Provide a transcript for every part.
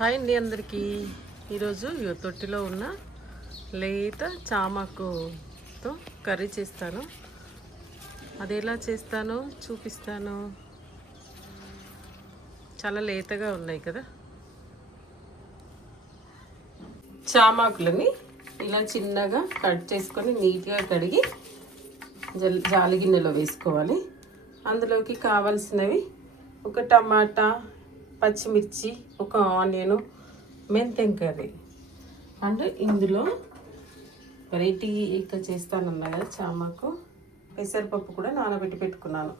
Hi అండి అందరికీ. ఈరోజు తొట్టిలో ఉన్న లేత చామాకుతో కర్రీ చేస్తాను. అది ఎలా చేస్తానో చూపిస్తాను. చాలా లేతగా ఉన్నాయి కదా. చామాకులని ఇలా చిన్నగా కట్ చేసుకొని నీట్గా కడిగి జల్ జాలి గిన్నెలో వేసుకోవాలి. అందులోకి కావాల్సినవి ఒక టమాటా పచ్చిమిర్చి ఒక ఆనియను మెంతెం కర్రీ అండ్ ఇందులో వెరైటీగా చేస్తానన్నా కదా చామాకు పెసరపప్పు కూడా నానబెట్టి పెట్టుకున్నాను.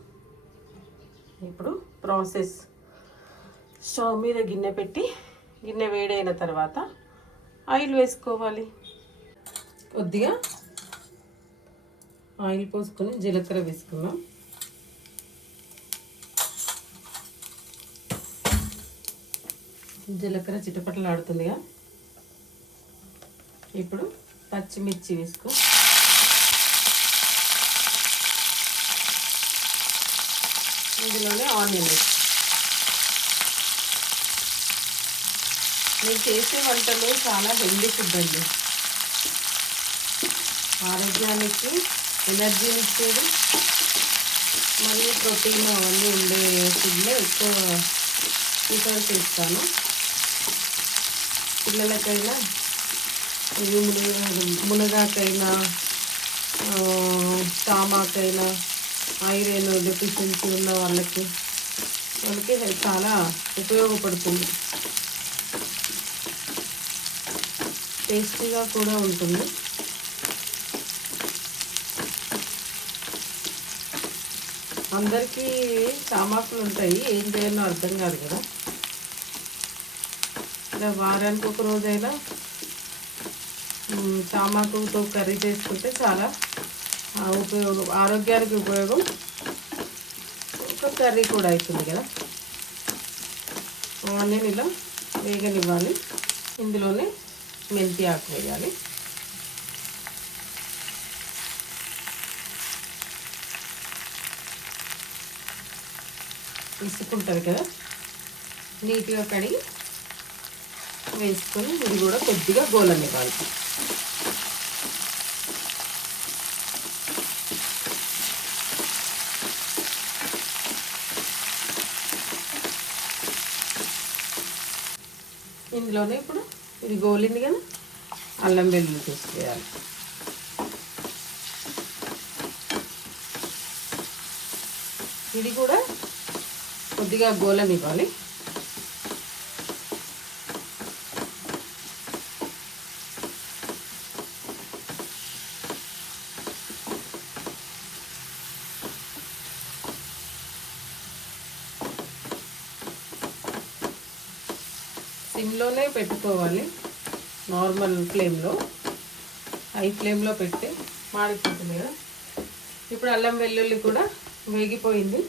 ఇప్పుడు ప్రాసెస్. స్టవ్ మీద గిన్నె పెట్టి గిన్నె వేడైన తర్వాత ఆయిల్ వేసుకోవాలి. కొద్దిగా ఆయిల్ పోసుకొని జీలకర్ర వేసుకున్నాం జీలకర్ర చిటపటలాడుతుందిగా ఇప్పుడు పచ్చిమిర్చి వేసుకో. ఇందులోనే ఆనియన్ నేను చేసే వంటలు చాలా హెల్దీ ఫుడ్ అండి. ఆరోగ్యానికి ఎనర్జీని ఇచ్చేది మరియు ప్రోటీన్ అవన్నీ ఉండే ఫుడ్లో ఎక్కువ ప్రిఫర్ చేస్తాను. పిల్లలకైనా ఇది మునగాకైనా ఆ, తామాకైనా ఐరన్ డెఫిషియన్సీ ఉన్న వాళ్ళకి వాళ్ళకి చాలా ఉపయోగపడుతుంది. టేస్టీగా కూడా ఉంటుంది. అందరికీ చామాకులు ఉంటాయి ఏం చేయాలో అర్థం కాదు కదా. ఇలా వారానికి ఒక రోజైనా అయినా చామాకుతో కర్రీ చేసుకుంటే చాలా ఉపయోగం ఆరోగ్యానికి ఉపయోగం. ఒక కర్రీ కూడా అవుతుంది కదా. ఆనియన్ ఇలా వేగనివ్వాలి. ఇందులోనే మెంతి ఆకు వేయాలి. ఇసుకుంటుంది కదా. నీట్గా కడిగి వేసుకొని ఇది కూడా కొద్దిగా గోలనివ్వాలి ఇందులోనే ఇప్పుడు ఇది గోలింది కానీ అల్లం వెల్లుల్లి పేస్ట్ వేయాలి ఇది కూడా కొద్దిగా గోలనివ్వాలి. సిమ్లోనే పెట్టుకోవాలి నార్మల్ ఫ్లేమ్లో. హై ఫ్లేమ్లో పెట్టి మాడిపోతుంది కదా. ఇప్పుడు అల్లం వెల్లుల్లి కూడా వేగిపోయింది.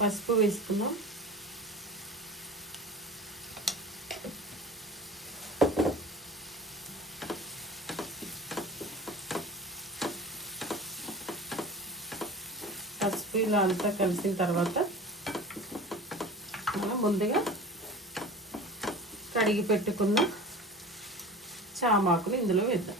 పసుపు వేసుకుందాం. పసుపు ఇలా అంతా కలిసిన తర్వాత మనం ముందుగా కడిగి పెట్టుకున్న చామాకులు ఇందులో వేద్దాం.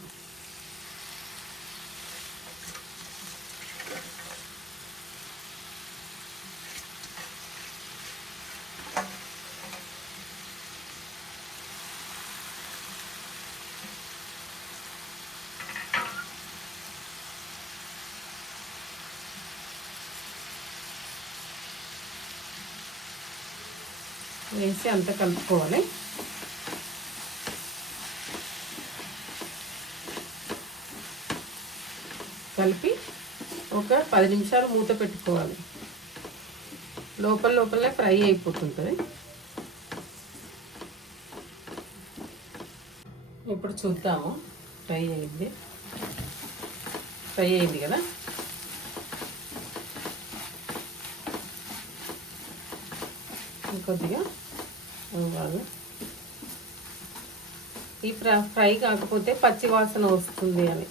వేసి అంత కలుపుకోవాలి. కలిపి ఒక పది నిమిషాలు మూత పెట్టుకోవాలి. లోపల లోపలే ఫ్రై అయిపోతుంటుంది. ఇప్పుడు చూద్దాము. ఫ్రై అయింది. ఫ్రై అయింది కదా? ఇంకొద్దిగా ఇవ్వాలి ఈ ఫ్రై ఫ్రై కాకపోతే పచ్చి వాసన వస్తుంది అని.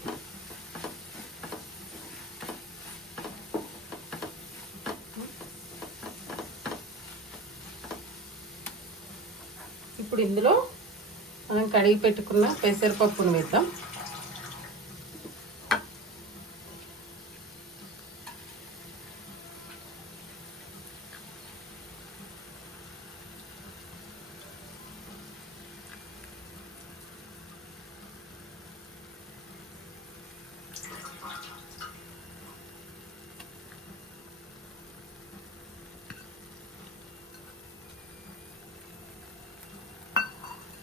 ఇప్పుడు ఇందులో మనం కడిగి పెట్టుకున్న పెసరపప్పును వేద్దాం.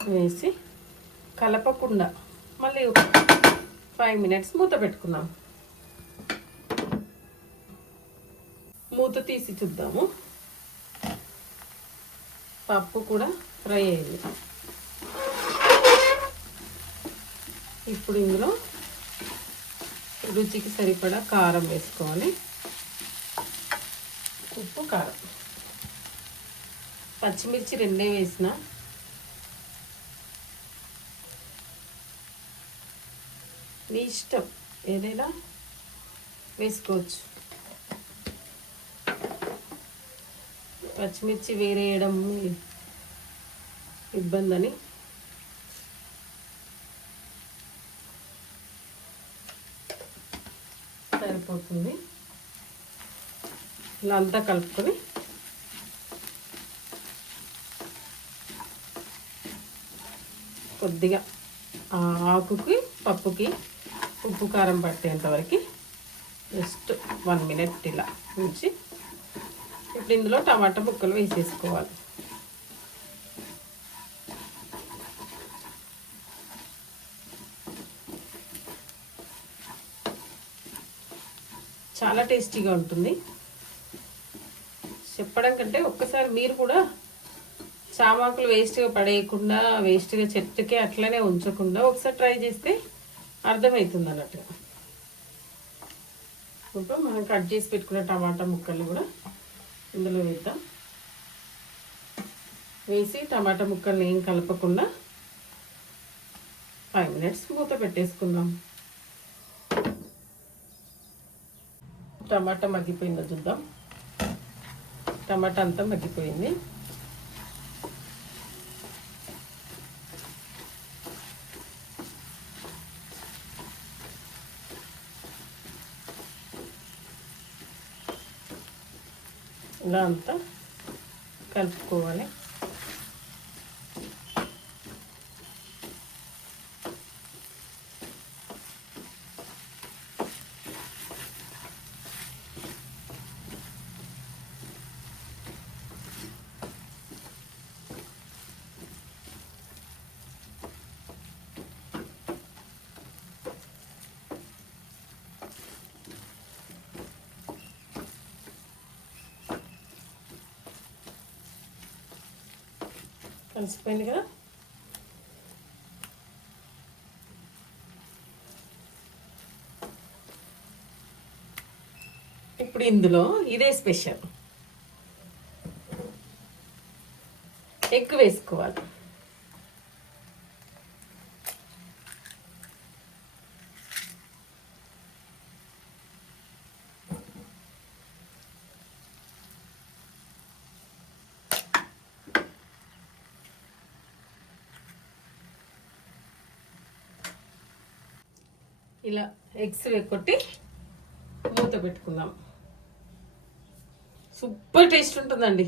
వేసి కలపకుండా మళ్ళీ ఫైవ్ మినిట్స్ మూత పెట్టుకుందాం. మూత తీసి చూద్దాము. పప్పు కూడా ఫ్రై అయింది. ఇప్పుడు ఇందులో రుచికి సరిపడా కారం వేసుకోవాలి. ఉప్పు కారం. పచ్చిమిర్చి రెండే వేసిన మీ ఇష్టం. ఏదైనా వేసుకోవచ్చు. పచ్చిమిర్చి వేరేయడం ఇబ్బంది అని సరిపోతుంది. ఇలా అంతా కలుపుకొని కొద్దిగా ఆ ఆకుకి పప్పుకి ఉప్పు కారం పట్టేంతవరకు జస్ట్ వన్ మినిట్ ఇలా ఉంచి ఇప్పుడు ఇందులో టమాటా ముక్కలు వేసేసుకోవాలి. చాలా టేస్టీగా ఉంటుంది. చెప్పడం కంటే ఒక్కసారి మీరు కూడా చామాకులు వేస్ట్గా పడేయకుండా వేస్ట్గా చెట్టుకే అట్లనే ఉంచకుండా ఒకసారి ట్రై చేస్తే అర్థమవుతుంది అన్నట్టు ఇప్పుడు మనం కట్ చేసి పెట్టుకున్న టమాటా ముక్కలు కూడా ఇందులో వేద్దాం. వేసి టమాటా ముక్కల్ని ఏం కలపకుండా ఫైవ్ మినిట్స్ మూత పెట్టేసుకుందాం. టమాటా మగ్గిపోయిందో చూద్దాం. టమాటా అంతా మగ్గిపోయింది. ఇలా అంతా కలుపుకోవాలి. కలిసిపోయింది కదా? ఇప్పుడు ఇందులో ఇదే స్పెషల్. ఎగ్ వేసుకోవాలి. ఇలా ఎగ్స్ కొట్టి మూత పెట్టుకుందాం. సూపర్ టేస్ట్ ఉంటుందండి.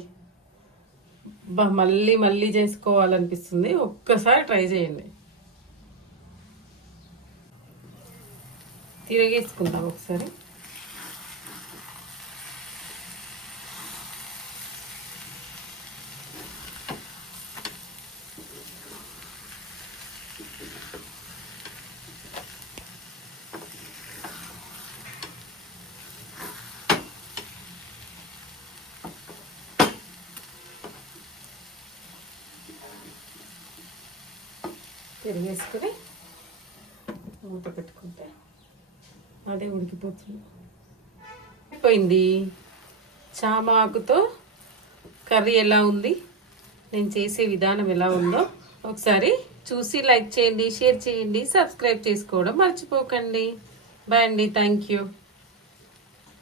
బా మళ్ళీ మళ్ళీ చేసుకోవాలనిపిస్తుంది. ఒక్కసారి ట్రై చేయండి. తిరగేసుకుందాం ఒకసారి. తిరిగేసుకుని మూత పెట్టుకుంటే అదే ఉడికిపోతుంది. అయిపోయింది. చామాకుతో కర్రీ ఎలా ఉంది? నేను చేసే విధానం ఎలా ఉందో ఒకసారి చూసి లైక్ చేయండి షేర్ చేయండి సబ్స్క్రైబ్ చేసుకోవడం మర్చిపోకండి. బాయ్ అండి. Thank you.